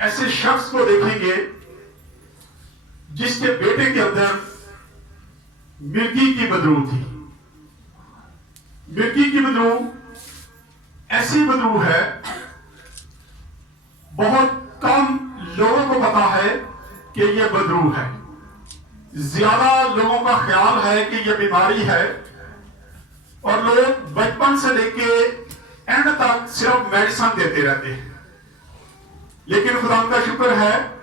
ऐसे शख्स को देखेंगे जिसके बेटे के अंदर मिर्गी की बदबू थी। मिर्गी की बदबू ऐसी बदबू है, बहुत कम लोगों को पता है कि यह बदबू है। ज्यादा लोगों का ख्याल है कि यह बीमारी है और लोग बचपन से लेके एंड तक सिर्फ मेडिसिन देते रहते हैं। लेकिन खुदा का शुक्र है,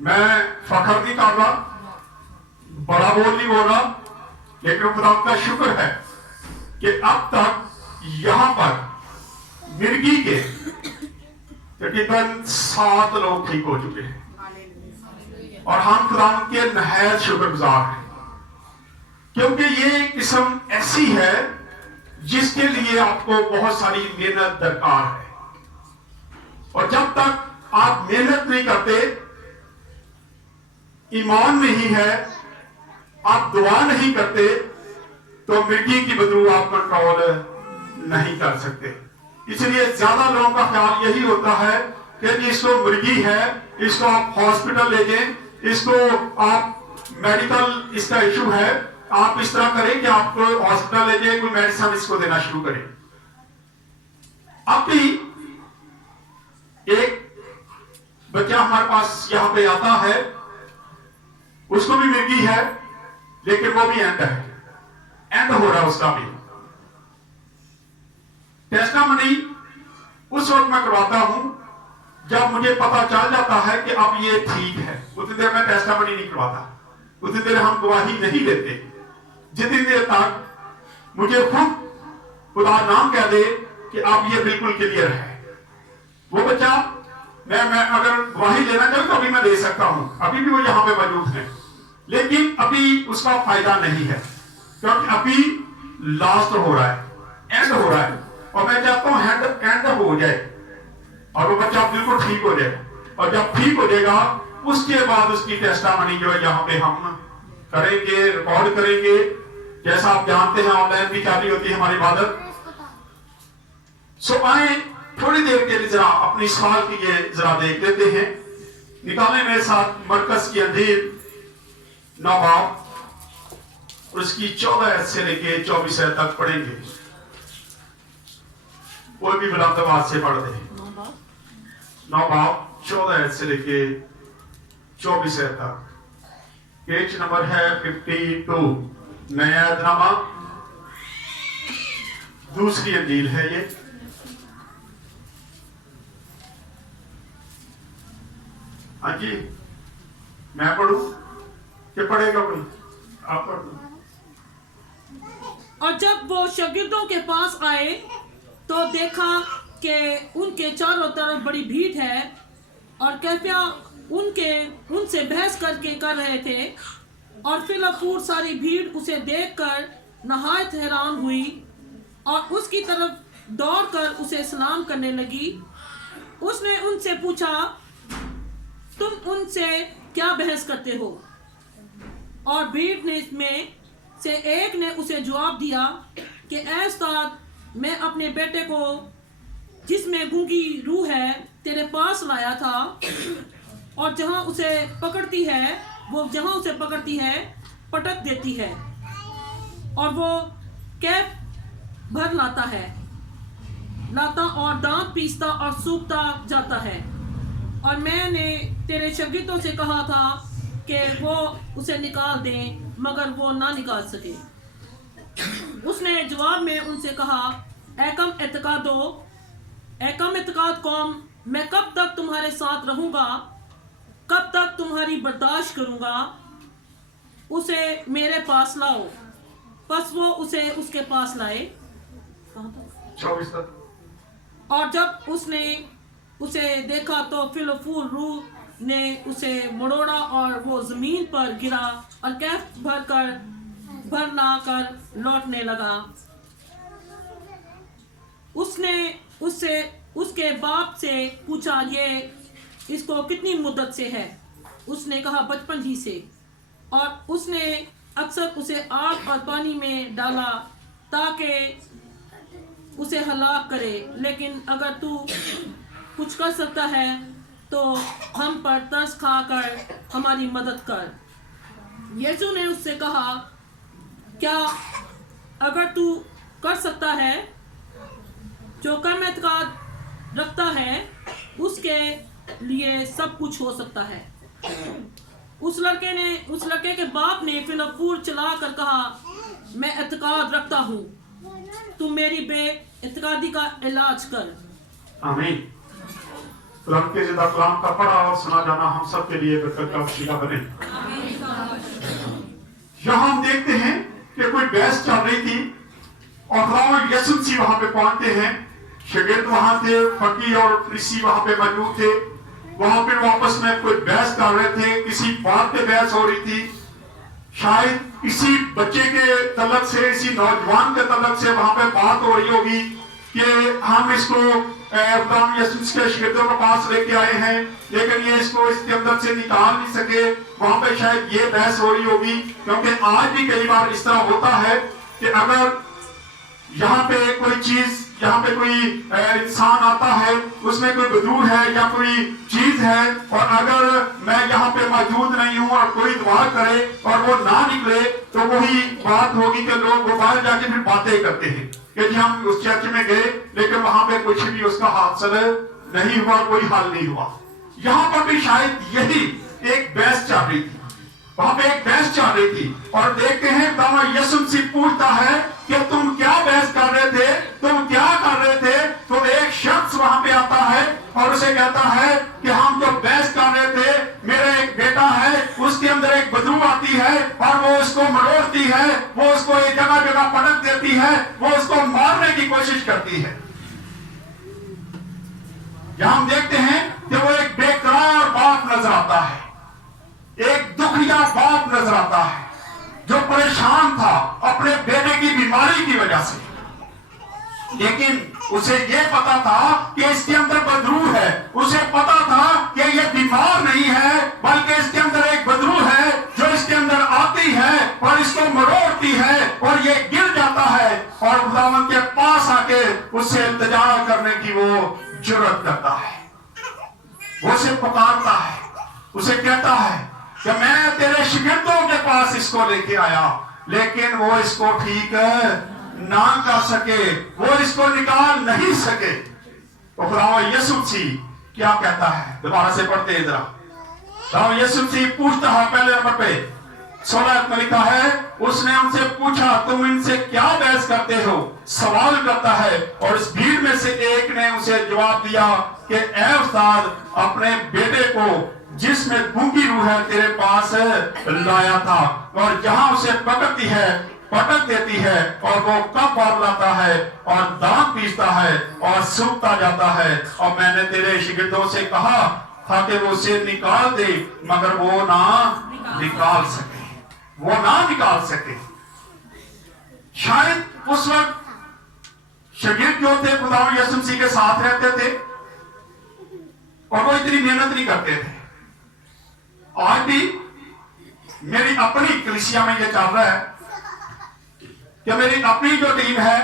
मैं फखर नहीं कर रहा, बड़ा बोल नहीं बोल रहा, लेकिन खुदा का शुक्र है कि अब तक यहां पर मिर्गी के तकरीबन 7 लोग ठीक हो चुके हैं और हम खुदा के नहायत शुक्रगुजार हैं, क्योंकि ये किस्म ऐसी है जिसके लिए आपको बहुत सारी मेहनत दरकार है। और जब तक आप मेहनत नहीं करते, ईमान नहीं है, आप दुआ नहीं करते, तो मिर्गी की बदबू आप कंट्रोल नहीं कर सकते। इसलिए ज्यादा लोगों का ख्याल यही होता है कि इसको मिर्गी है, इसको आप हॉस्पिटल ले जाएं, इसको आप मेडिकल इसका इशू है, आप इस तरह करें कि आपको हॉस्पिटल ले जाए, कोई मेडिसिन इसको देना शुरू करें। अब भी एक बच्चा हमारे पास यहां पे आता है, उसको भी मिर्गी है, लेकिन वो भी एंड है, एंड हो रहा है उसका भी। टेस्टामनी उस वक्त मैं करवाता हूं जब मुझे पता चल जाता है कि अब ये ठीक है। उतनी देर मैं टेस्टामनी नहीं करवाता, उतनी देर हम गवाही नहीं देते, जितनी देर तक मुझे खुद खुदा नाम कह दे कि अब ये बिल्कुल क्लियर है। वो बच्चा मैं अगर गवाही लेना चाहूं तो अभी मैं दे सकता हूं, अभी भी वो यहां पे मौजूद है, लेकिन अभी उसका फायदा नहीं है, क्योंकि अभी लास्ट हो रहा है, एंड हो रहा है, और मैं चाहता हूं एंड हो जाए और वो बच्चा बिल्कुल ठीक हो जाए। और जब ठीक हो जाएगा उसके बाद उसकी टेस्टामनी जो है यहाँ पे हम करेंगे, रिकॉर्ड करेंगे। जैसा आप जानते हैं ऑनलाइन भी चालू होती है हमारी इबादत। सो आए थोड़ी देर के लिए जरा अपनी सवाल की ये जरा देख लेते हैं। निकाले मेरे साथ मरकज की अंजीर 9 बाब और उसकी 14 से लेके 24 तक पढ़ेंगे। कोई भी बुलंद आवाज से पढ़ दे। 9 बाब 14 से लेके 24 तक। पेज नंबर है 52। नया ड्रामा, दूसरी अंजील है ये। हाँ जी, मैं पढ़ू कि पढ़ेगा कोई? आप पढ़ दो। और जब वो शागिर्दों के पास आए तो देखा कि उनके चारों तरफ बड़ी भीड़ है और कैफिया उनसे बहस करके कर रहे थे। और फिलहाल सारी भीड़ उसे देखकर नहायत हैरान हुई और उसकी तरफ दौड़कर उसे सलाम करने लगी। उसने उनसे पूछा, तुम उनसे क्या बहस करते हो? और भीड़ में से एक ने उसे जवाब दिया कि ऐ उस्ताद, मैं अपने बेटे को जिसमें गूंगी रूह है तेरे पास लाया था, और जहां उसे पकड़ती है पटक देती है और वो कैफ भर लाता और दांत पीसता और सूखता जाता है। और मैंने तेरे शागिर्दों से कहा था कि वो उसे निकाल दें, मगर वो ना निकाल सके। उसने जवाब में उनसे कहा, ऐ कम एतकाद कौम, मैं कब तक तुम्हारे साथ रहूंगा? कब तक तुम्हारी बर्दाश्त करूंगा? उसे मेरे पास लाओ। बस वो उसे उसके पास लाए। 24 तक। और जब उसने उसे देखा तो फिलफूल रूह ने उसे मरोड़ा और वो जमीन पर गिरा और कैफ भर ला कर लौटने लगा। उसने उसके बाप से पूछा, ये इसको कितनी मुद्दत से है? उसने कहा, बचपन ही से। और उसने अक्सर उसे आग और पानी में डाला ताकि उसे हलाक करे, लेकिन अगर तू कुछ कर सकता है तो हम पर तरस खाकर हमारी मदद कर। यीशु ने उससे कहा, क्या अगर तू कर सकता है, जो कर्म एतकाद रखता है उसके लिए सब कुछ हो सकता है। उस लड़के के बाप ने फिलिप्पुर चला कर कहा, मैं एतकाद रखता हूँ, तू मेरी बेएतकादी का इलाज कर। आमीन। प्रभु के जिंदा कलाम का पढ़ा और सुना जाना हम सब के लिए बरकत का वसीला बने। यहाँ हम देखते हैं कि कोई बहस चल रही थी और खुदावंद यीशु मसीह वहां पे पहुंचते हैं। शागिर्द वहां थे, फकीर और फरीसी वहां पे मौजूद थे। वहां पे आपस में कोई बहस कर रहे थे, किसी बात पे बहस हो रही थी। शायद इसी बच्चे के तलक से, इसी नौजवान के तलक से वहां पे बात हो रही होगी कि हम इसको यीशु के शागिर्दों के पास लेके आए हैं, लेकिन ये इसको इसके अंदर से निकाल नहीं सके। वहां पे शायद ये बहस हो रही होगी, क्योंकि आज भी कई बार इस तरह होता है कि अगर यहाँ पे कोई चीज, यहाँ पे कोई इंसान आता है, उसमें कोई बदबू है या कोई चीज है, और अगर मैं यहाँ पे मौजूद नहीं हूँ और कोई दुआ करे और वो ना निकले, तो वही बात होगी कि लोग वो बाहर जाके फिर बातें करते हैं कि जी हम उस चर्च में गए लेकिन वहां पे कुछ भी उसका हासिल नहीं हुआ, कोई हल नहीं हुआ। यहाँ पर भी शायद यही एक बहस चल रही थी, वहां पे एक बहस चल रही थी। और देखते हैं खुदावंद यीशु मसीह पूछता है कि तुम क्या बहस कर रहे थे, तुम क्या कर रहे थे। तो एक शख्स वहां पे आता है और उसे कहता है कि हम जो बहस कर रहे थे, मेरा एक बेटा है, उसके अंदर एक बदबू आती है और वो उसको मरोड़ती है, वो उसको एक जगह जगह पटक देती है, वो उसको मारने की कोशिश करती है। यहां हम देखते हैं कि वो एक बेकरार बाप नजर आता है, एक दुखिया बाप नजर आता है जो परेशान था अपने बेटे की बीमारी की वजह से। लेकिन उसे ये पता था कि इसके अंदर बदबू है, उसे पता था कि ये बीमार नहीं है, बल्कि इसके अंदर एक बदबू है जो इसके अंदर आती है और इसको मरोड़ती है और ये गिर जाता है और खुदावंद के पास आके उससे इल्तिजा करने की वो जुर्रत करता है। वो उसे पुकारता है, उसे कहता है कि मैं तेरे शागिर्दों के पास इसको लेके आया, लेकिन वो इसको ठीक ना कर सके, वो इसको निकाल नहीं सके। तो खुदावंद यीशु मसीह क्या कहता है, दोबारा से पढ़ते हैं जरा। खुदावंद यीशु मसीह पूछता है, पहले नंबर पे 16 में लिखा है, उसने उनसे पूछा तुम इनसे क्या बहस करते हो, सवाल करता है। और इस भीड़ में से एक ने उसे जवाब दिया कि ऐ उस्ताद, अपने बेटे को जिसमें गूंगी रूह है तेरे पास लाया था, और जहां उसे पटक देती है और वो कप और लाता है और दांत पीसता है और सूखता जाता है। और मैंने तेरे शागिर्दों से कहा था कि वो उसे निकाल दे, मगर वो ना निकाल सके। शायद उस वक्त शागिर्द जो थे खुदावंद यीशु मसीह के साथ रहते थे और वो इतनी मेहनत नहीं करते थे। आज भी मेरी अपनी कलीसिया में ये चल रहा है कि मेरी अपनी जो टीम है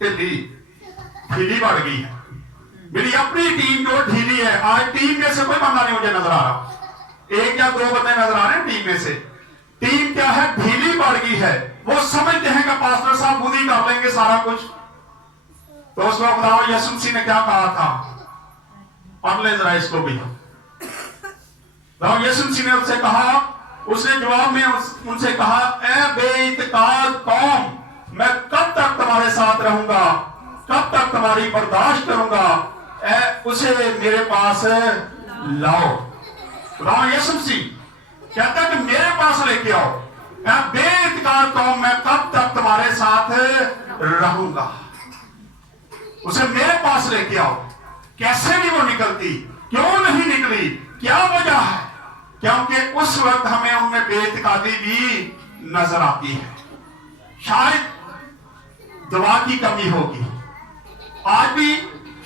ढीली बढ़ गई है। मेरी अपनी टीम जो ढीली है, आज टीम में से कोई बंदा नहीं मुझे नजर आ रहा, एक या दो बंदे नजर आ रहे हैं टीम में से। टीम क्या है, ढीली बढ़ गई है। वो समझते हैं कि पास्टर साहब खुद ही कर लेंगे सारा कुछ। तो उस वक्त खुदावंद यीशु मसीह ने क्या कहा था, पढ़ ले जरा इसको भी। यीशु मसीह ने उससे कहा, उसने जवाब में उनसे कहा, ऐ बेइत्तेकाद कौम, मैं कब तक तुम्हारे साथ रहूंगा, कब तक तुम्हारी बर्दाश्त करूंगा, उसे मेरे पास लाओ। यीशु मसीह कहता है कि मेरे पास लेके आओ, ऐ बेइत्तेकाद कौम, मैं कब तक तुम्हारे साथ रहूंगा, उसे मेरे पास लेके आओ। कैसे नहीं वो निकलती, क्यों नहीं निकली, क्या वजह है? क्योंकि उस वक्त हमें उनमें बेइत्तेकादी भी नजर आती है। शायद दुआ की कमी होगी, आज भी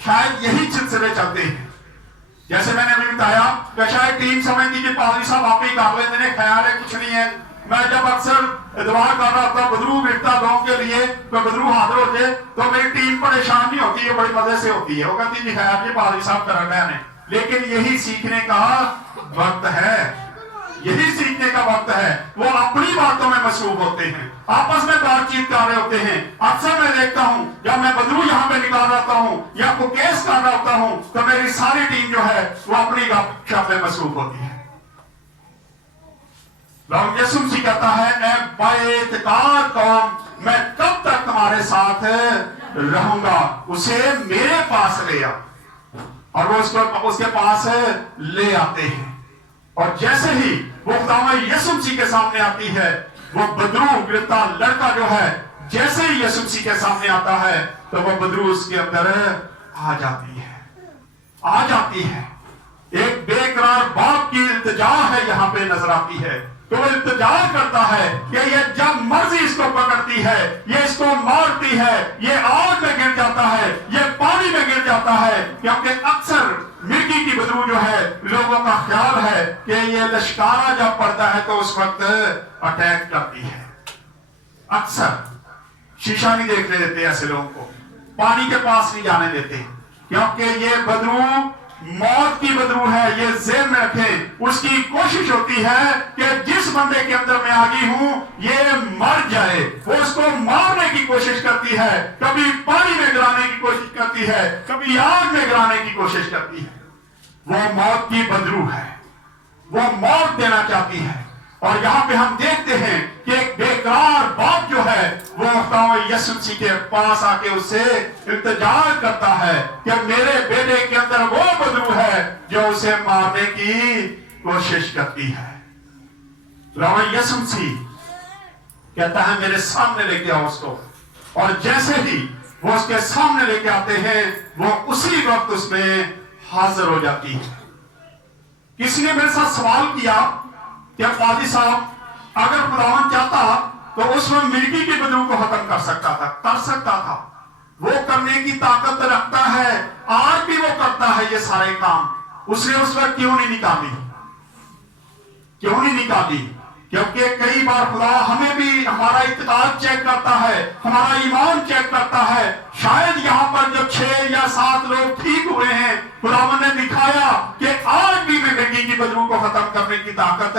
शायद यही सिलसिले चलते हैं। जैसे मैंने अभी बताया कि शायद टीम समझती कि पादरी साहब आप ही कर लेते हैं, ख्याल है कुछ नहीं है, मैं जब अक्सर दुआ कर रहा था, बदरू गिरता लोगों के लिए, तो बदरू हाजिर होते, तो मेरी टीम परेशान नहीं होती, ये बड़ी मजे से होती है। वो कहती जी खैर ये पादरी साहब कर रहे हैं, लेकिन यही सीखने का वक्त है, यही सीखने का वक्त है। वो अपनी बातों में मसरूफ होते हैं, आपस में बातचीत कर रहे होते हैं। अक्सर मैं देखता हूं जब मैं बदरू यहाँ पे निकाल रहा हूं या को केस कर रहा होता हूं, तो मेरी सारी टीम जो है वो अपनी गपशप में मसरूफ होती है। लॉर्ड यीशु मसीह कहता है, ए बाएतकार कौम, मैं कब तक तुम्हारे साथ रहूंगा, उसे मेरे पास ले आओ। और वो उसके पास ले आते हैं, और जैसे ही वो खुदावंद यीशु मसीह के सामने आती है, वो बदरू गिरता लड़का जो है जैसे ही यीशु मसीह के सामने आता है, तो वो बदरू उसके अंदर आ जाती है, आ जाती है। एक बेकरार बाप की इल्तिजा है यहाँ पे नजर आती है, तो वो इंतजार करता है कि ये जब मर्जी इसको पकड़ती है, ये इसको मारती है, ये आग में गिर जाता है, ये पानी में गिर जाता है, क्योंकि अक्सर मिर्गी की बदबू जो है लोगों का ख्याल है कि ये लश्कारा जब पड़ता है तो उस वक्त अटैक करती है। अक्सर शीशा नहीं देखने देते ऐसे लोगों को, पानी के पास नहीं जाने देते, क्योंकि ये बदबू मौत की बदबू है। ये ज़हन में रखें, उसकी कोशिश होती है कि जिस बंदे के अंदर मैं आ गई हूं ये मर जाए। वो उसको मारने की कोशिश करती है, कभी पानी में गिराने की कोशिश करती है, कभी आग में गिराने की कोशिश करती है। वो मौत की बदबू है, वो मौत देना चाहती है। और यहाँ पे हम देखते हैं कि एक बेकरार बाप जो है वो यीशु मसीह के पास आके उससे इंतजार करता है कि मेरे बेटे के अंदर वो बदबू है जो उसे मारने की कोशिश करती है। यीशु मसीह कहता है मेरे सामने लेके आओ उसको, और जैसे ही वो उसके सामने लेके आते हैं, वो उसी वक्त उसमें हाजिर हो जाती है। किसी ने मेरे साथ सवाल किया कि पादी साहब, अगर खुदावंद चाहता तो उसमें मिर्गी की बदबू को खत्म कर सकता था, कर सकता था, वो करने की ताकत रखता है, आज भी वो करता है ये सारे काम। उसने उस वक्त क्यों नहीं निकाली, क्यों नहीं निकाली? क्योंकि कई बार खुदा हमें भी हमारा इत्तेकाद चेक करता है, हमारा ईमान चेक करता है। शायद यहाँ पर जो 6 या 7 लोग ठीक हुए हैं, खुदावंद ने दिखाया कि आज भी मैं मिर्गी की बदबू को खत्म करने की ताकत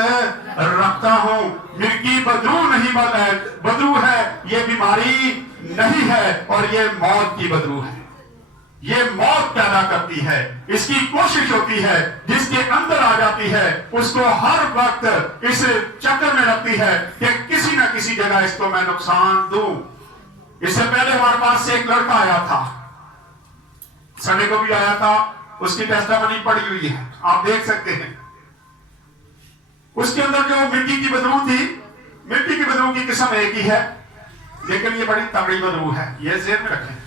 रखता हूँ। मिर्गी बदबू नहीं बदबू है, ये बीमारी नहीं है, और ये मौत की बदबू है। ये मौत पैदा करती है, इसकी कोशिश होती है, जिसके अंदर आ जाती है उसको हर वक्त इस चक्कर में रखती है कि किसी ना किसी जगह इसको मैं नुकसान दूं। इससे पहले हमारे पास से एक लड़का आया था, संडे को भी आया था, उसकी टेस्टामनी पड़ी हुई है, आप देख सकते हैं। उसके अंदर जो मिट्टी की बदबू थी, मिट्टी की बदबू की किस्म एक ही है, लेकिन ये बड़ी तगड़ी बदबू है, ये ज़हन में रखें,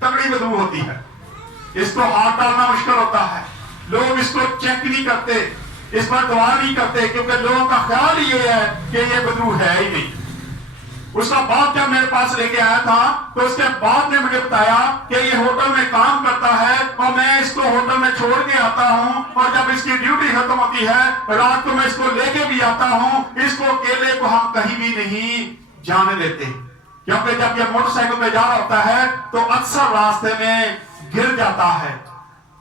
तगड़ी बदबू होती है। इसको हाथ डालना मुश्किल होता है, लोग इसको चेक नहीं करते, इस पर दुआ नहीं करते, क्योंकि लोगों का ख्याल ये है कि ये बदबू है ही नहीं। उसका बाप जब मेरे पास लेके आया था, तो उसके बाप ने मुझे बताया कि ये होटल में काम करता है, और मैं इसको होटल में छोड़ के आता हूँ, और जब इसकी ड्यूटी खत्म होती है रात को मैं इसको लेके भी आता हूँ। इसको अकेले को हम कहीं भी नहीं जाने देते, क्योंकि जब ये मोटरसाइकिल पे जा रहा होता है तो अक्सर रास्ते में गिर जाता है।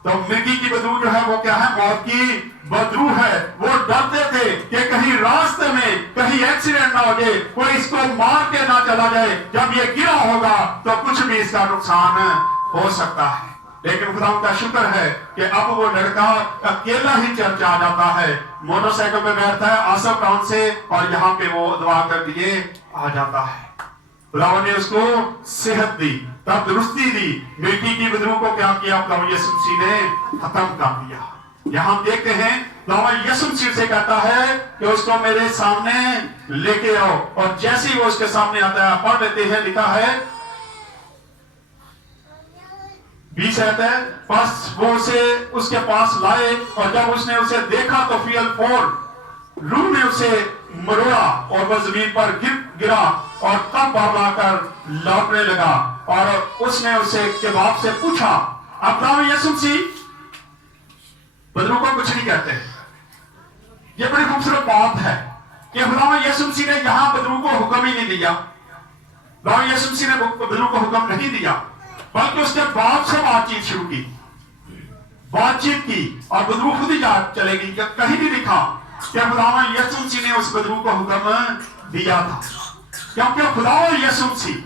तो मिर्गी की बदबू जो है वो क्या है? मौत की बदबू है। वो डरते थे कि कहीं रास्ते में कहीं एक्सीडेंट ना हो जाए, कोई इसको मार के ना चला जाए, जब ये गिरा होगा तो कुछ भी इसका नुकसान हो सकता है। लेकिन खुदा का शुक्र है कि अब वो लड़का अकेला ही चर्च आ जाता है, मोटरसाइकिल पे बैठता है आसफ टाउन से, और यहाँ पे वो दुआ कर दिए आ जाता है। खुदा ने उसको सेहत दी, तंदुरुस्ती दी। मिर्गी की बदबू को क्या किया? खुदा यीशु मसीह ने खत्म कर दिया। यहां देखते हैं खुदा यीशु मसीह से कहता है कि उसको मेरे सामने लेके आओ, और जैसे ही वो उसके सामने आता है, पढ़ लेते हैं, लिखा है 20 है, बस वो उसे उसके पास लाए, और जब उसने उसे देखा तो फियल फोर रूह ने उसे मरोड़ा, और वह जमीन पर गिरा और तब बरलाकर लौटने लगा। और उसने उसे के बाप से पूछा, अब यीशु मसीह बदबू को कुछ नहीं कहते। ये बड़ी खूबसूरत बात है कि खुदावंद यीशु मसीह ने यहां बदरू को हुक्म ही नहीं दिया, खुदावंद यीशु मसीह ने बदरू को हुक्म नहीं दिया, बल्कि उसके बाद से बातचीत शुरू की, बातचीत की, और बदरू खुद ही चलेगी। कहीं नहीं लिखा कि खुदावंद यीशु मसीह ने उस बदरू को हुक्म दिया था, क्योंकि खुदावंद यीशु मसीह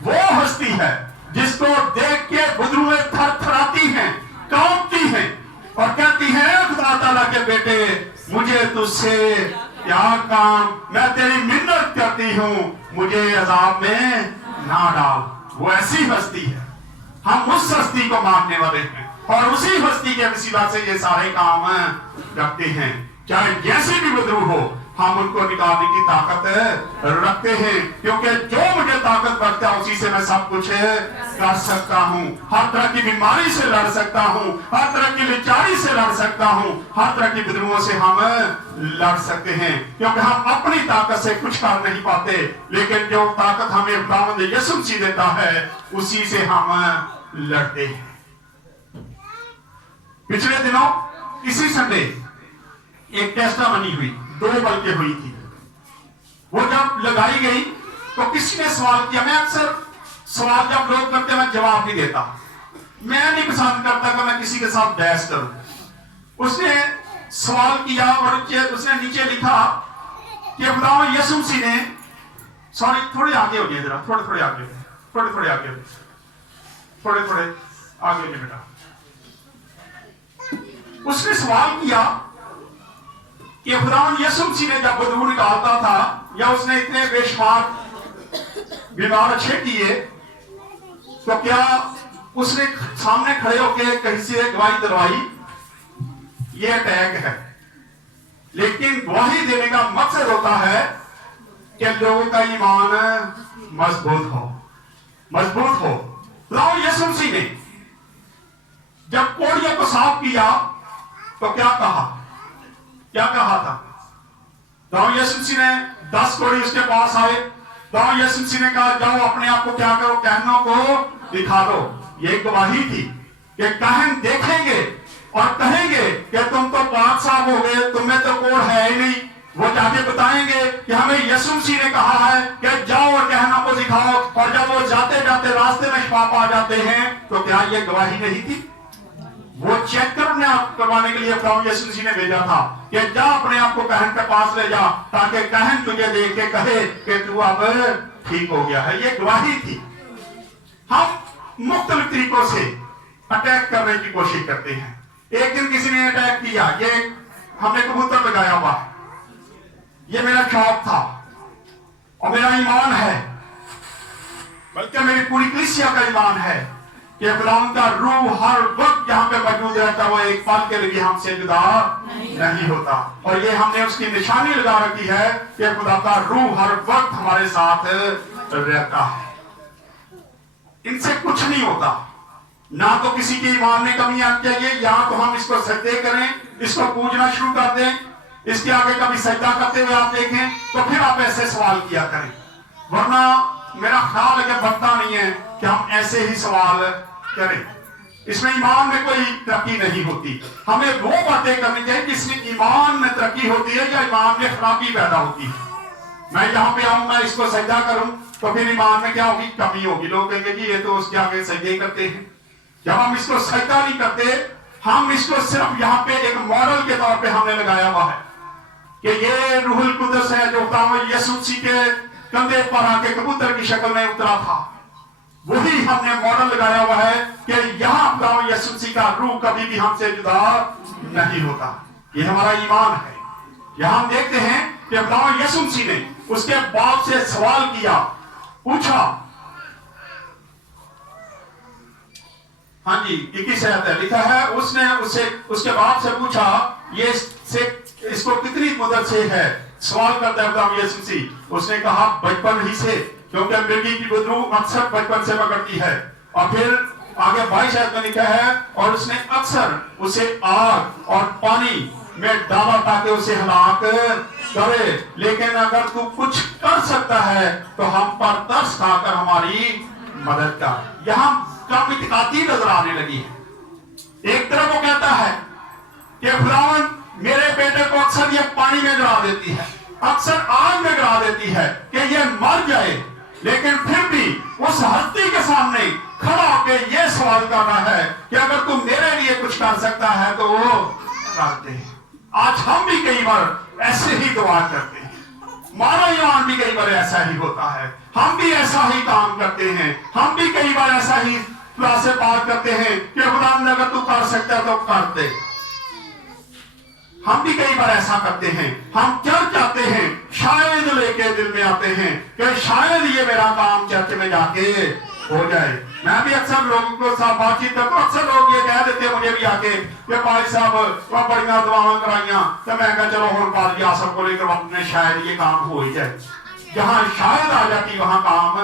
वो हस्ती है जिसको देख के बदरूएं थरथराती हैं, कांपती हैं और कहती हैं, खुदा ताला के बेटे मुझे तुझसे क्या काम, मैं तेरी मिन्नत करती हूं, मुझे अजाब में ना डाल। वो ऐसी हस्ती है, हम उस हस्ती को मानने वाले हैं और उसी हस्ती के वसीला से ये सारे काम करते हैं। चाहे जैसे भी बदरू हो, हम उनको निकालने की ताकत रखते हैं, क्योंकि जो मुझे ताकत बख्शता है उसी से मैं सब कुछ कर सकता हूं। हर तरह की बीमारी से लड़ सकता हूं, हर तरह की लाचारी से लड़ सकता हूं, हर तरह की बदरुओं से हम लड़ सकते हैं, क्योंकि हम अपनी ताकत से कुछ कर नहीं पाते, लेकिन जो ताकत हमें खुदावंद यीशु मसीह देता है उसी से हम लड़ते हैं। पिछले दिनों इसी संडे एक टेस्टामनी हुई, 2 बल्कि हुई थी। वो जब लगाई गई तो किसी ने सवाल किया, मैं अक्सर सवाल जब लोग करते मैं जवाब नहीं देता, मैं नहीं पसंद करता कि मैं किसी के साथ बहस करूं। उसने सवाल किया और उसने नीचे लिखा कि खुदावंद यीशु मसीह ने, सॉरी थोड़े आगे हो गए, जरा थोड़े थोड़े आगे, थोड़े थोड़े आगे, थोड़े थोड़े आगे हो गए बेटा। उसने सवाल किया कि खुदावंद यीशु मसीह ने जब बदबू निकालता था, या उसने इतने बेशुमार बीमार अच्छे किए, तो क्या उसने सामने खड़े होकर कहीं से गवाही दिलवाई? ये अटैक है, लेकिन गवाही देने का मकसद होता है कि लोगों का ईमान मजबूत हो, मजबूत हो। खुदावंद यीशु मसीह ने जब कोड़ियों को साफ किया तो क्या कहा, क्या कहा था? खुदावंद यीशु मसीह ने 10 कोड़ी उसके पास आए, खुदावंद यीशु मसीह ने कहा जाओ अपने आप को क्या करो, कहनों को दिखा दो। ये गवाही थी कि कहन देखेंगे और कहेंगे कि तुम तो पाक साफ हो गए, तुम्हें तो कोड़ है ही नहीं। वो जाके बताएंगे कि हमें यीशु मसीह ने कहा है कि जाओ और कहनों को दिखाओ, और जब वो जाते जाते रास्ते में शिफा पा जाते हैं, तो क्या ये गवाही नहीं थी? वो चेक करवाने के लिए खुदावंद यीशु मसीह ने भेजा था कि जा अपने आप को कहन के पास ले जा, ताकि कहन तुझे देख के कहे कि तू अब ठीक हो गया है। ये गवाही थी। हम मुख्तलिफ तरीकों से अटैक करने की कोशिश करते हैं। एक दिन किसी ने अटैक किया, ये हमने कबूतर लगाया हुआ है, ये मेरा शौक था और मेरा ईमान है, बल्कि मेरी पूरी कलीसिया का ईमान है कि खुदावंद का रूह हर वक्त यहाँ पे मौजूद रहता, वो एक पल के लिए हमसे जुदा नहीं होता। और ये हमने उसकी निशानी लगा रखी है कि खुदा का रूह हर वक्त हमारे साथ रहता है। इनसे कुछ नहीं होता, ना तो किसी के ईमान में कमी आनी चाहिए, या तो हम इसको सजदे करें, इसको पूजना शुरू कर दें, इसके आगे कभी सजदा करते हुए आप देखें तो फिर आप ऐसे सवाल किया करें, वरना मेरा ख्याल है कि बनता नहीं है कि हम ऐसे ही सवाल करें। इसमें ईमान में कोई तरक्की नहीं होती। हमें वो बातें करनी चाहिए जिसमें ईमान में तरक्की होती है या ईमान में खराबी पैदा होती है। मैं यहाँ पे आऊंगा, इसको सजदा करूं, तो फिर ईमान में क्या होगी? कमी होगी। लोग कहेंगे जी ये तो उसके आगे सजदे करते हैं। जब हम इसको सजदा नहीं करते, हम इसको सिर्फ यहाँ पे एक मॉडल के तौर पे हमने लगाया हुआ है कि ये रूहुल कुद्दस है जो खुदावंद यीशु मसीह के कंधे पर आके कबूतर की शक्ल में उतरा था। वही हमने मॉडल लगाया हुआ है कि यहाँ खुदावंद यीशु मसीह का रूह कभी भी हमसे जुदा नहीं होता। ये हमारा ईमान है। यहाँ हम देखते हैं कि खुदावंद यीशु मसीह ने उसके बाप से सवाल किया, पूछा, हाँ जी 21 आयत है, लिखा है उसने उससे उसके बाप से पूछा ये से इसको कितनी मुद्दत से है? सवाल करता है खुदावंद यीशु मसीह। उसने कहा बचपन ही से, क्योंकि मिर्गी की बदबू अक्सर बचपन से पकड़ती है। और फिर आगे 22 आयत में लिखा है और उसने अक्सर उसे आग और पानी में डाला ताकि उसे हलाक करे, लेकिन अगर तू कुछ कर सकता है तो हम पर तरस खाकर हमारी मदद कर। यहाँ कम इत्तेकादी नजर आने लगी है। एक तरफ वो कहता है कि खुदावंद मेरे बेटे को अक्सर ये पानी में गिरा देती है, अक्सर आग में गिरा देती है कि ये मर जाए, लेकिन फिर भी उस हस्ती के सामने खड़ा होकर ये सवाल करना है कि अगर तू मेरे लिए कुछ कर सकता है तो वो कर दे। आज हम भी कई बार ऐसे ही दुआ करते हैं, मानो ईमान भी कई बार ऐसा ही होता है, हम भी ऐसा ही काम करते हैं, हम भी कई बार ऐसा ही खुदा से बात करते हैं कि खुदा अगर तू कर सकता है तो कर दे। हम भी कई बार ऐसा करते हैं, हम चर्च आते हैं, शायद लेके दिल में आते हैं कि शायद ये मेरा काम चर्च में जाके हो जाए। मैं भी अक्सर लोगों को साथ बातचीत करता हूं, अक्सर लोग ये कह देते हैं मुझे भी आके कि भाई साहब वह बड़ियां दुआवां कराइयां, तो मैं कहा चलो हुण पादरी आसम को लेकर अपने शायद ये काम हो ही जाए। जहां शायद आ जाती वहां काम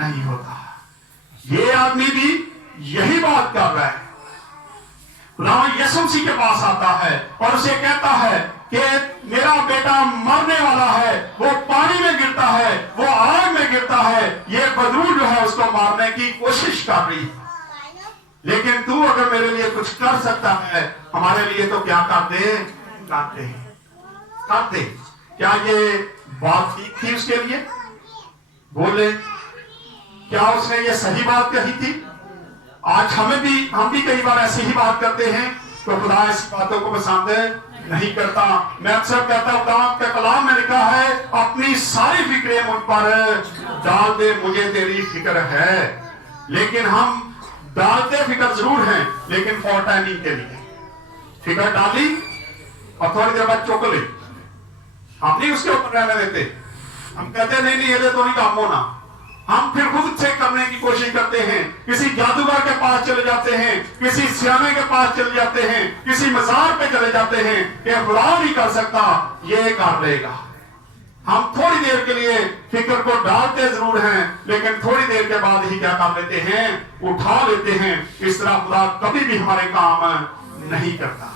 नहीं होता। ये आदमी भी यही बात कर रहा है। खुदावंद यीशु मसीह के पास आता है और उसे कहता है कि मेरा बेटा मरने वाला है, वो पानी में गिरता है, वो आग में गिरता है, ये बदबू जो है उसको मारने की कोशिश कर रही है, लेकिन तू अगर मेरे लिए कुछ कर सकता है हमारे लिए तो क्या कर दे, करते। क्या ये बात ठीक थी उसके लिए? बोले, क्या उसने ये सही बात कही थी? आज हम भी कई बार ऐसी ही बात करते हैं, तो खुदा इस बातों को पसंद नहीं करता। मैं अक्सर कहता हूं, खुदा के कलाम में लिखा है अपनी सारी फिक्रें मुझ पर डाल दे, मुझे तेरी फिक्र है। लेकिन हम डालते फिक्र जरूर हैं, लेकिन फॉर टाइमिंग के लिए फिक्र डाली और थोड़ी देर बाद चुक ली, हम नहीं उसके ऊपर रहने देते। हम कहते नहीं ये तो नहीं काम होना, हम फिर खुद से करने की कोशिश करते हैं, किसी जादूगर के पास चले जाते हैं, किसी सियाने के पास चले जाते हैं, किसी मजार पे चले जाते हैं कि खुदा नहीं कर सकता, ये कर लेगा। हम थोड़ी देर के लिए फिक्र को डालते जरूर हैं, लेकिन थोड़ी देर के बाद ही क्या कर लेते हैं, उठा लेते हैं। इस तरह खुदा कभी भी हमारे काम नहीं करता।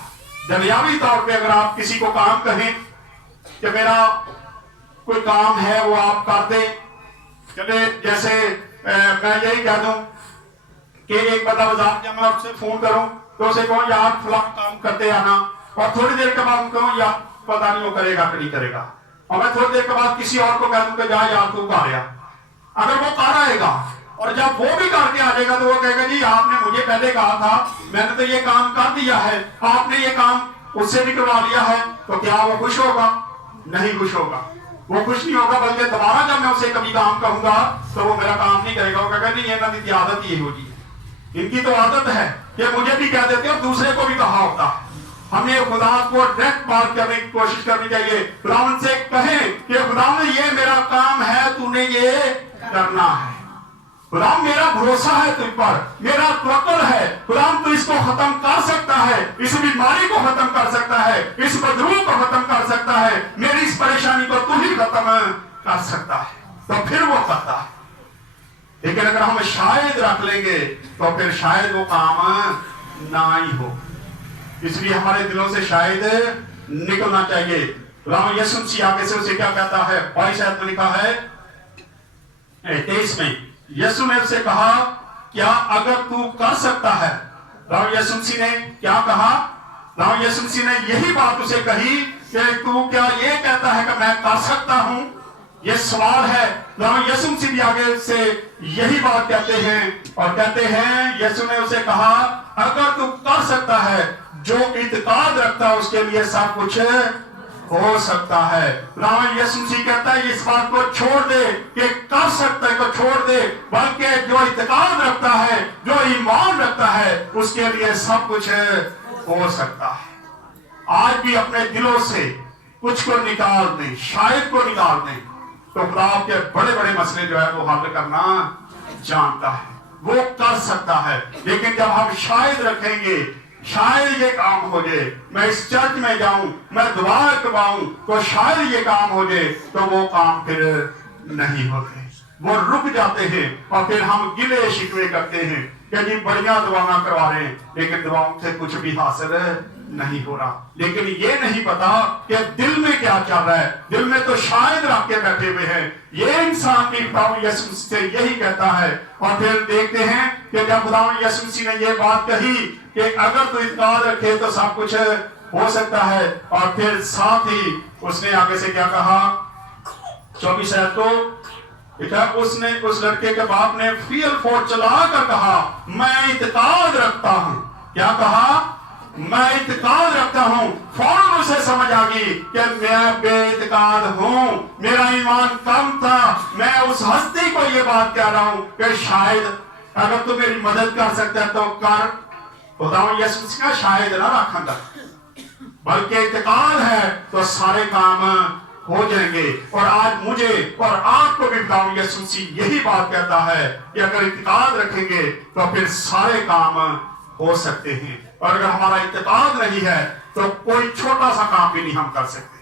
दुनियावी तौर पे अगर आप किसी को काम कहें कि मेरा कोई काम है वो आप कर दे, चले जैसे मैं यही कह दूं कि एक बंदा बाजार जब मैं उससे फोन करूं तो उसे कहूं यार फलां काम करते आना, और थोड़ी देर के बाद कहूं यार पता नहीं वो करेगा कि नहीं करेगा, और मैं थोड़ी देर के बाद किसी और को कह दूं कि जा यार तू कर आ। अगर वो कर आएगा और जब वो भी करके आ जाएगा तो वो कहेगा जी आपने मुझे पहले कहा था, मैंने तो ये काम कर दिया है, आपने ये काम उससे भी करवा लिया है, तो क्या वो खुश होगा? नहीं खुश होगा, वो खुश नहीं होगा, बल्कि दोबारा जब मैं उसे कभी काम कहूंगा तो वो मेरा काम नहीं करेगा। वो कहेगा नहीं ये ना की आदत ये होगी, इनकी तो आदत है कि मुझे भी कह देते और दूसरे को भी कहा होता है। हमें खुदा को डायरेक्ट बात करने की कोशिश करनी चाहिए। खुदावंद से कहें कि खुदावंद ये मेरा काम है, तूने ये करना है। खुदावंद मेरा भरोसा है तुझ पर, मेरा तवक्कुल है। खुदावंद तू इसको खत्म कर सकता है, इस बीमारी को खत्म कर सकता है, इस बदबू को खत्म कर सकता है, मेरी इस परेशानी को तू ही खत्म कर सकता है। तो फिर वो करता है। लेकिन अगर हम शायद रख लेंगे तो फिर शायद वो काम ना ही हो। इसलिए हमारे दिलों से शायद निकलना चाहिए। खुदावंद यीशु मसीह आगे से उसे क्या कहता है? 22 आयत में लिखा है 23 में, यीशु ने उसे कहा क्या अगर तू कर सकता है? खुदावंद यीशु मसीह ने क्या कहा? खुदावंद यीशु मसीह ने यही बात उसे कही कि तू क्या ये कहता है कि मैं कर सकता हूं? ये सवाल है। खुदावंद यीशु मसीह भी आगे से यही बात कहते हैं और कहते हैं यीशु ने उसे कहा अगर तू कर सकता है, जो इत्काद रखता है उसके लिए सब कुछ हो सकता है। खुदावंद यीशु मसीह कहता है इस बात को छोड़ दे कि कर सकता है तो छोड़ दे, बल्कि जो इत्काद रखता है, जो ईमान रखता है, उसके लिए सब कुछ हो सकता है। आज भी अपने दिलों से कुछ को निकाल दें, शायद को निकाल दें, तो खुदा के बड़े बड़े मसले जो है वो हल करना जानता है, वो कर सकता है। लेकिन जब हम शायद रखेंगे, शायद ये काम हो जाए, मैं इस चर्च में जाऊं, मैं दुआ करवाऊं तो शायद ये काम हो जाए, तो वो काम फिर नहीं होते, वो रुक जाते हैं। और फिर हम गिले शिकवे करते हैं कि जी बढ़िया दुआएं करवा रहे हैं, लेकिन दुआओं से कुछ भी हासिल नहीं हो रहा। लेकिन ये नहीं पता कि दिल में क्या चल रहा है। दिल में तो शायद रख के बैठे हुए हैं। ये इंसान भी खुदावंद यीशु से यही कहता है। और फिर देखते हैं कि जब खुदावंद यीशु ने ये बात कही कि अगर तू इत्काद रखे तो सब कुछ हो सकता है। और फिर साथ ही उसने आगे से क्या कहा, 24 आयत को लिखा, उसने उस लड़के के बाप ने फील फोर चला कर कहा, मैं इत्काद रखता हूं। क्या कहा? मैं इत्काद रखता हूं। फौरन उसे समझ आ गई कि मैं बेइत्काद हूं, मेरा ईमान कम था। मैं उस हस्ती को ये बात कह रहा हूं कि शायद अगर तू मेरी मदद कर सकता है तो कर। बताओ यसु मसीह का शायद ना रखा, बल्कि इत्काद है तो सारे काम हो जाएंगे। और आज मुझे और आपको भी बताऊं, यसु मसीह यही बात कहता है कि अगर इत्काद रखेंगे तो फिर सारे काम हो सकते हैं। और अगर हमारा इत्काद नहीं है तो कोई छोटा सा काम भी नहीं हम कर सकते,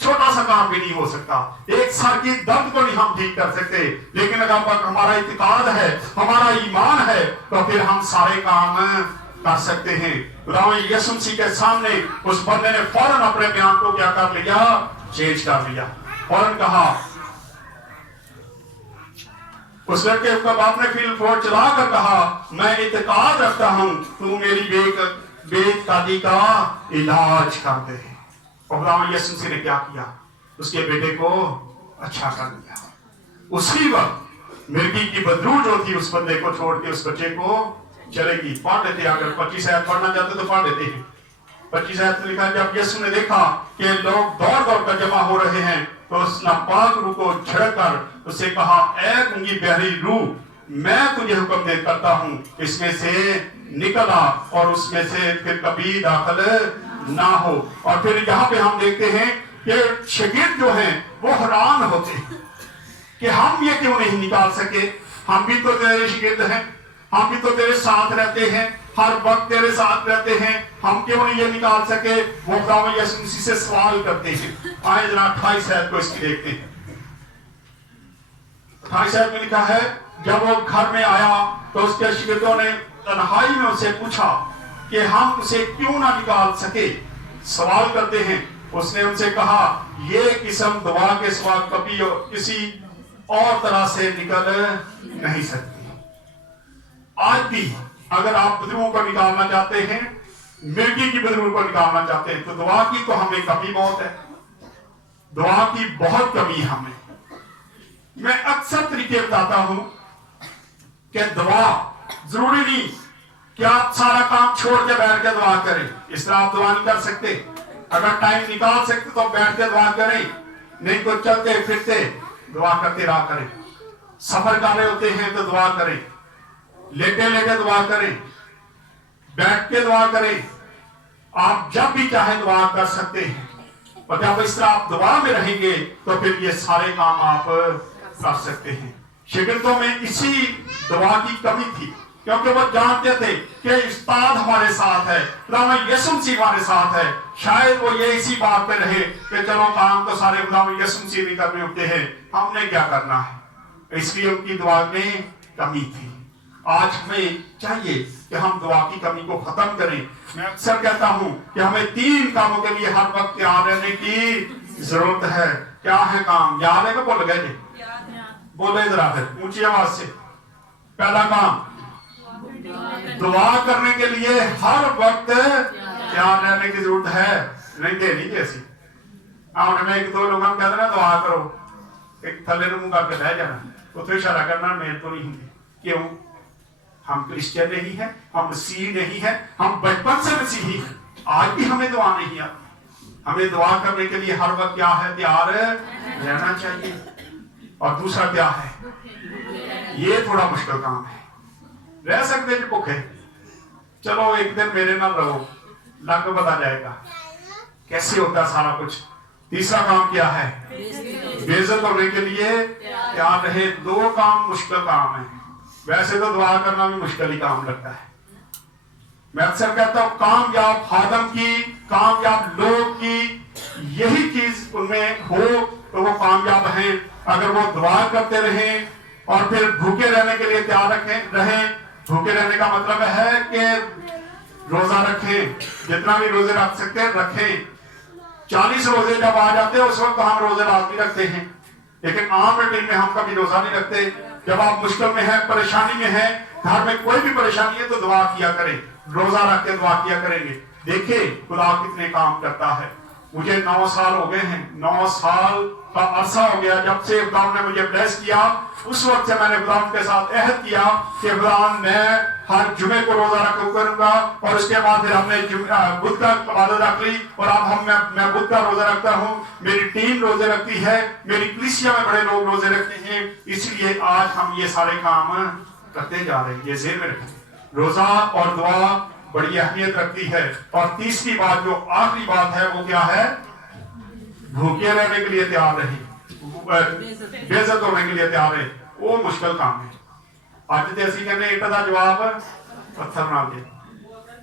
छोटा सा काम भी नहीं हो सकता। एक सर की दर्द को नहीं हम ठीक कर सकते, लेकिन अगर हमारा इत्काद है, हमारा ईमान है, तो फिर हम सारे काम कर सकते हैं। यीशु मसीह के सामने उस बंदे ने फौरन अपने बयान को क्या कर लिया, चेंज कर लिया। फौरन कहा, उस लड़के के बाप ने फील फोर चला कर कहा, मैं इत्काद रखता हूं, तू मेरी बेइत्कादी का इलाज कर दे। और यीशु मसीह ने क्या किया, उसके बेटे को अच्छा कर दिया। उसी वक्त मिर्गी की बदबू जो थी उस बंदे को छोड़ के उस बच्चे को चलेगी। पढ़ लेते, अगर 25 आयत पढ़ना चाहते तो पढ़ लेते हैं। 25 आयत में लिखा, जब यीशु ने देखा कि लोग दौड़ दौड़ कर जमा हो रहे हैं तो उस नापाक रूह को झड़क कर उससे कहा, ऐ गूंगी बहरी रूह, मैं तुझे हुक्म दे करता हूं, इसमें से निकल आ और उसमें से फिर कभी दाखिल ना हो। और फिर यहाँ पे हम देखते हैं कि शागिर्द जो हैं वो हैरान होते हैं कि हम ये क्यों नहीं निकाल सके, हम भी तो तेरे शागिर्द हैं, हम भी तो तेरे साथ रहते हैं, हर वक्त तेरे साथ रहते हैं, हम क्यों नहीं ये निकाल सके। वो खुदावंद यीशु मसीह से सवाल करते हैं। आए जरा 28 आयत को इसकी देखते हैं। 28 आयत में लिखा है, जब वो घर में आया तो उसके शागिर्दों ने तन्हाई में उससे पूछा कि हम उसे क्यों ना निकाल सके। सवाल करते हैं। उसने उनसे कहा, ये किस्म दुआ के सिवा कभी किसी और तरह से निकल नहीं सकती। आज भी अगर आप बदबू को निकालना चाहते हैं, मिर्गी की बदबू को निकालना चाहते हैं, तो दुआ की तो हमें कमी बहुत है, दुआ की बहुत कमी है हमें। मैं अक्सर तरीके बताता हूं कि दुआ जरूरी नहीं कि आप सारा काम छोड़ के बैठ के दुआ करें। इस तरह आप दुआ नहीं कर सकते। अगर टाइम निकाल सकते तो बैठ के दुआ करें, नहीं तो चलते फिरते दुआ करते रहा करें। सफर कर रहे होते हैं तो दुआ करें, लेटे लेटे दुआ करें, बैठ के दुआ करें। आप जब भी चाहे दुआ कर सकते हैं। और जब इस तरह आप दुआ में रहेंगे तो फिर ये सारे काम आप कर सकते हैं। शागिर्दों में इसी दुआ की कमी थी, क्योंकि वो जानते थे कि उस्ताद हमारे साथ है, खुदावंद यीशु मसीह हमारे साथ है। शायद वो ये इसी बात पे रहे कि चलो काम तो सारे खुदावंद यीशु मसीह नहीं करने होते हैं, हमने क्या करना है। इसलिए उनकी दुआ में कमी थी। आज हमें चाहिए कि हम दुआ की कमी को खत्म करें। मैं अक्सर कहता हूं कि हमें 3 कामों के लिए हर वक्त तैयार रहने की जरूरत है। क्या है काम? याद है कि भूल गए जी? बोले जरा फिर ऊंची आवाज से। पहला काम, दुआ करने के लिए हर वक्त तैयार रहने की जरूरत है। नहीं देनी कैसी में 1-2 लोग हम कहते ना दुआ करो, एक थले मुंह करके रह जाना, उसे इशारा करना मेरे तो नहीं होंगे। क्यों? हम क्रिश्चियन नहीं है, हम मसीह नहीं है, हम बचपन से मसीही हैं, आज भी हमें दुआ नहीं आती। हमें दुआ करने के लिए हर वक्त क्या है, तैयार रहना चाहिए। और दूसरा क्या है, ये थोड़ा मुश्किल काम है। रह सकते हैं भूखे, चलो एक दिन मेरे नाल रहो, लग बता जाएगा कैसे होता सारा कुछ। तीसरा काम क्या है, बेइज्जत होने के लिए तैयार रहे। 2 काम मुश्किल काम है। वैसे तो दुआ करना भी मुश्किल ही काम लगता है। मैं अक्सर कहता हूं कामयाब खादम की, कामयाब लोग की यही चीज उनमें हो तो वो कामयाब हैं। अगर वो दुआ करते रहें और फिर भूखे रहने के लिए तैयार रहें। भूखे रहने का मतलब है कि रोजा रखें, जितना भी रोजे रख सकते हैं रखें। 40 रोजे जब आ जाते हैं उस वक्त हम रोजे लाजमी रखते हैं, लेकिन आम रूटीन में हम कभी रोजा नहीं रखते। जब आप मुश्किल में हैं, परेशानी में हैं, घर में कोई भी परेशानी है तो दुआ किया करें, रोजा रख के दुआ किया करेंगे। देखे खुदा कितने काम करता है। मुझे 9 साल हो गए हैं, 9 साल का अरसा हो गया जब से खुदा ने मुझे ब्लेस किया। उस वक्त से मैंने खुदा के साथ अहद किया कि खुदा मैं हर जुमे को रोजा करूंगा, और उसके बाद फिर हमने बुध का इबादत रख ली, और अब मैं बुध का रोजा रखता हूँ, मेरी टीम रोजे रखती है, मेरी कलीसिया में बड़े लोग रोजे रखते हैं। इसलिए आज हम ये सारे काम करते जा रहे हैं। ये ज़हन में रखें, रोजा और दुआ बड़ी अहमियत रखती है। और तीसरी बात, जो आखिरी बात है, वो क्या है? भूखे रहने के लिए तैयार रहे, बेइज्जत होने के लिए तैयार रहे। वो मुश्किल काम है। आज तो ऐसी कहने ईंट का जवाब पत्थर ना दे,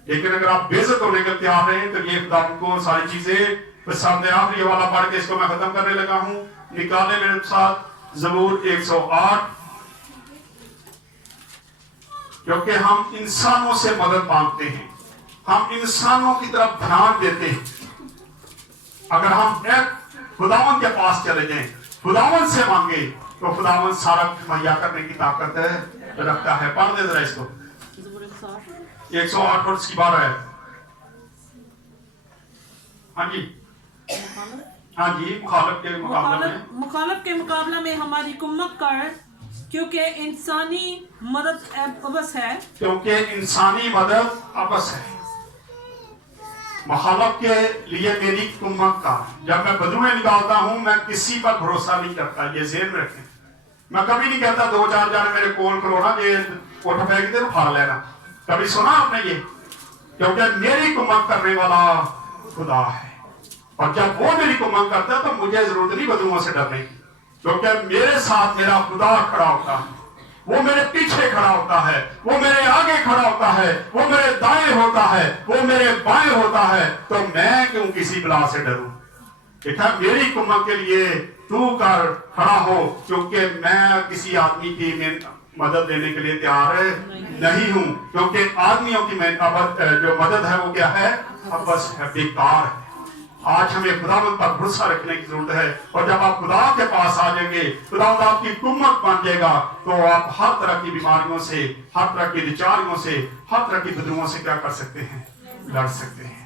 लेकिन अगर आप बेइज्जत होने के लिए तैयार रहे तो ये खुदा को सारी चीजें सामने। आखिरी वाला पढ़ के इसको मैं खत्म करने लगा हूं। निकाले मेरे साथ ज़बूर 108, क्योंकि हम इंसानों से मदद मांगते हैं, हम इंसानों की तरफ ध्यान देते हैं। अगर हम एक खुदावन के पास चले जाएं, खुदावन से मांगे, तो खुदावन सारा मुहैया करने की ताकत रखता है। पढ़ दे जरा इसको, 108 और इसकी 12 है। हाँ जी, हाँ जी। मुखालफ के मुकाबला में हमारी कुम्मत कर, क्योंकि इंसानी मदद अबस है, क्योंकि इंसानी मदद अबस है। मुखालफ के लिए मेरी कुम्मत का, जब मैं बदुएं निकालता हूं, मैं किसी पर भरोसा नहीं करता। ये ज़हन में रखें। मैं कभी नहीं कहता 2-4 जाने मेरे कोल करो ना, ये उठ बैग दे फाड़ लेना। कभी सुना आपने ये? क्योंकि मेरी कुम्मत करने वाला खुदा है, और जब वो मेरी कुम्मत करता है तो मुझे जरूरत नहीं बदुओं से डरने की, क्योंकि मेरे साथ मेरा खुदा खड़ा होता है। वो मेरे पीछे खड़ा होता है, वो मेरे आगे खड़ा होता है, वो मेरे दाएं होता है, वो मेरे बाएं होता है। तो मैं क्यों किसी बला से डरूं? देखा, मेरी कुम्मत के लिए तू कर खड़ा हो, क्योंकि मैं किसी आदमी की मदद देने के लिए तैयार नहीं हूं, क्योंकि आदमियों की जो मदद है वो क्या है? बस है, बेकार है। आज हमें खुदा पर भरोसा रखने की जरूरत है, और जब आप खुदा के पास आ जाएंगे, खुदा आपकी कुम्मत बन जाएगा, तो आप हर तरह की बीमारियों से, हर तरह की रिचारियों से, हर तरह की बदबुओं से क्या कर सकते हैं? लड़ सकते हैं।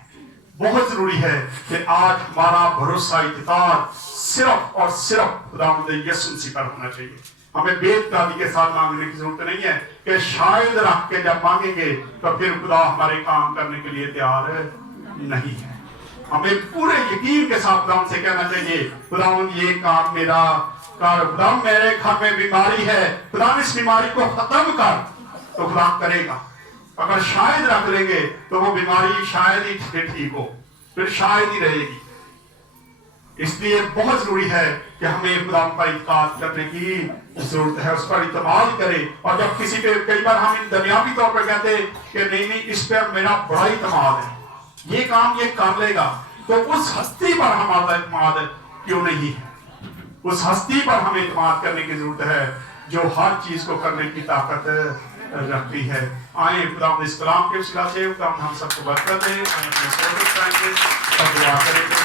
बहुत जरूरी है कि आज हमारा भरोसा इत्मीनान सिर्फ और सिर्फ खुदा यीशु मसीह पर होना चाहिए। हमें बेतकादी के साथ मांगने की जरूरत नहीं है कि शायद रख के जब मांगेंगे तो फिर खुदा हमारे काम करने के लिए तैयार नहीं है। हमें पूरे यकीन के साथ खुदा से कहना चाहिए, खुदा ये काम मेरा कर, खुदा मेरे घर में बीमारी है, खुदा इस बीमारी को खत्म कर, तो खुदा करेगा। अगर शायद रख लेंगे तो वो बीमारी शायद ही ठीक हो, फिर शायद ही रहेगी। इसलिए बहुत जरूरी है कि हमें खुदा पर इत्मीनान करने की जरूरत है, उस पर इत्मीनान करें। और जब किसी पे, कई बार हम दुनियावी तौर पर कहते हैं कि नहीं इस पर मेरा बड़ा इत्मीनान है, ये काम ये कर लेगा, तो उस हस्ती पर हमारा इत्मीनान क्यों नहीं है? उस हस्ती पर हमें इत्मीनान करने की जरूरत है जो हर चीज को करने की ताकत रखती है। आए खुदा इस कलाम के वसीला से हम सबको बरकत दे, और दुआ करें।